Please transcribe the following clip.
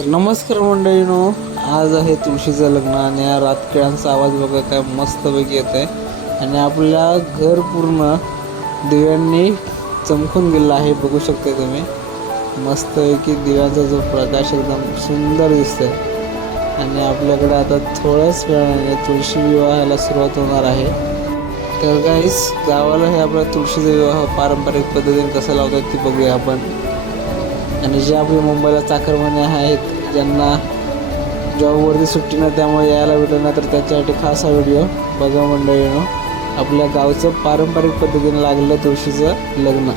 तर नमस्कार मंडळीनो, आज आहे तुळशीचं लग्न आणि या रातकिळ्यांचा आवाज बघा काय मस्तपैकी येत आहे आणि आपल्या घर पूर्ण दिव्यांनी चमकून गेला आहे. बघू शकता तुम्ही मस्तपैकी दिव्यांचा जो प्रकाश एकदम सुंदर दिसतोय आणि आपल्याकडे आता थोड्याच वेळाने तुळशी विवाहाला सुरुवात होणार आहे. तर गाईस, गावाला हे आपला तुळशीचा विवाह पारंपरिक पद्धतीने कसा लावतात ते बघूया आपण. आणि जे आपले मुंबईला चाकरमाने आहेत ज्यांना जॉबवरती सुट्टी नाही त्यामुळे यायला भेटलं नाही तर त्यांच्यासाठी खास हा व्हिडिओ बघा मंडळीनो. आपल्या गावचं पारंपरिक पद्धतीने लागलेलं तुळशीचं लग्न.